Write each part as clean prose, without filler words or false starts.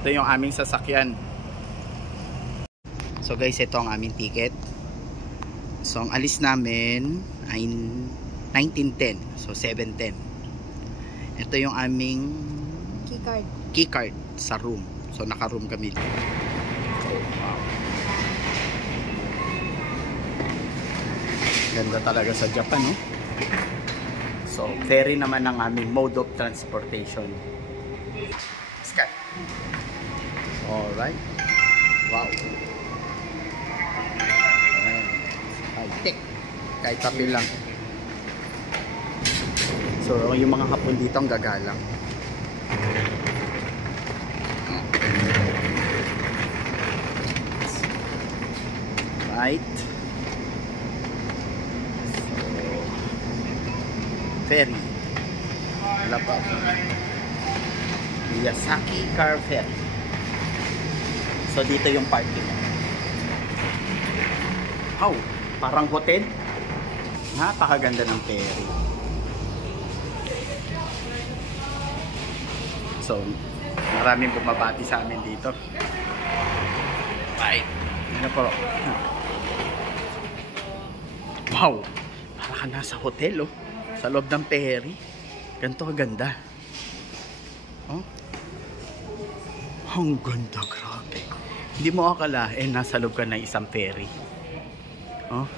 Ito yung aming sasakyan. So guys, ito ang aming ticket. So ang alis namin ay 19:10. So 7:10. Ito yung aming keycard sa room. So naka-room kami dito. So wow. Ganda talaga sa Japan, no? So ferry naman ang aming mode of transportation. Sky. Alright. Wow. High-tech. Kahit tapil lang. So, yung mga hapon dito ang gagalang. Right. So, ferry. Wala pa. Miyazaki Car Ferry. So, dito yung parking. Wow, parang hotel. Napakaganda ng ferry. So, maraming bumabati sa amin dito. Bye. Ano po? Wow, para ka nasa hotel, oh. Sa loob ng ferry. Ganito kaganda. Oh. Ang ganda, grabe. Hindi mo akalain nasa loob ka ng isang ferry. Oh.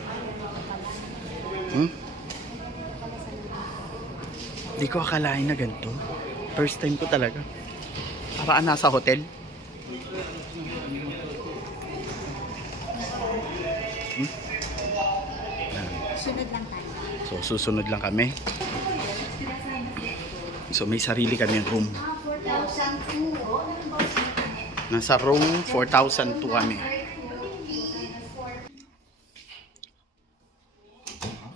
Hindi ko akalain na ganito. First time ko talaga. Paraan nasa hotel. Sunod lang tayo. So susunod lang kami. So may sarili kami room. Nasa room 4,002 kami.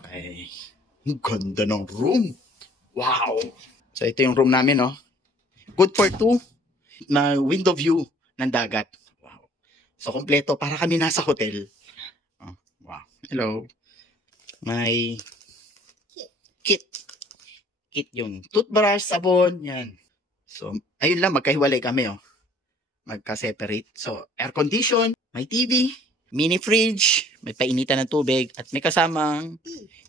Okay. Ang ganda ng room. Wow. So ito yung room namin, no. Good for 2 na window view ng dagat. Wow. So kompleto para kami nasa hotel. Oh, wow. Hello. May kit. Kit yung toothbrush, sabon, yan. So ayun lang, magkahiwalay kami, oh. Magka-separate. So air condition, may TV, mini fridge, may painitan ng tubig at may kasamang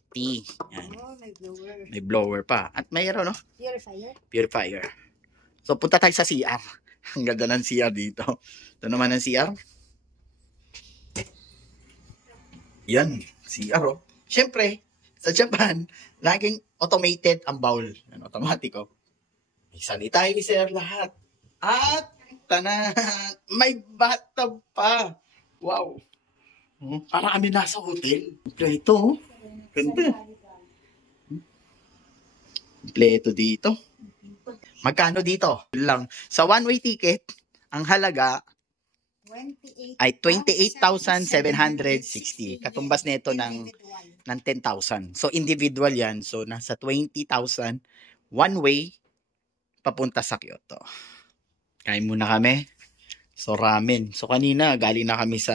tea. Yan. Oh, may blower. May blower pa. At mayroon, no? Purifier. Purifier. So, punta tayo sa CR. Ang ganda ng CR dito. Ito naman ang CR. Yan. CR, oh. Siyempre, sa Japan, laging automated ang bowl. Yan, automatic, oh. May sanitizer lahat. At, tanan, may bathtub pa. Wow. Para kami nasa hotel. Ito, oh. Ganda. Kompleto dito. Magkano dito? Lang. Sa one-way ticket, ang halaga ay 28,760. Katumbas nito ng 10,000. So, individual yan. So, nasa 20,000 one-way papunta sa Kyoto. Kain muna kami. So, ramen. So, kanina, galing na kami sa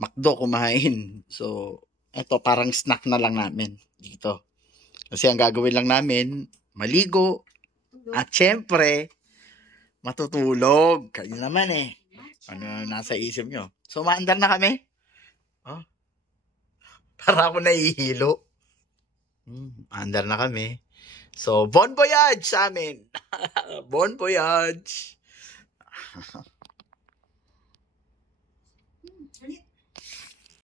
McDo kumain. So, ito, parang snack na lang namin dito. Kasi ang gagawin lang namin, maligo, at syempre, matutulog. Kayo naman eh. Ano nasa isip nyo? So, maandar na kami. Oh. Para ako nahihilo. Maandar na kami. So, bon voyage sa amin. Bon voyage.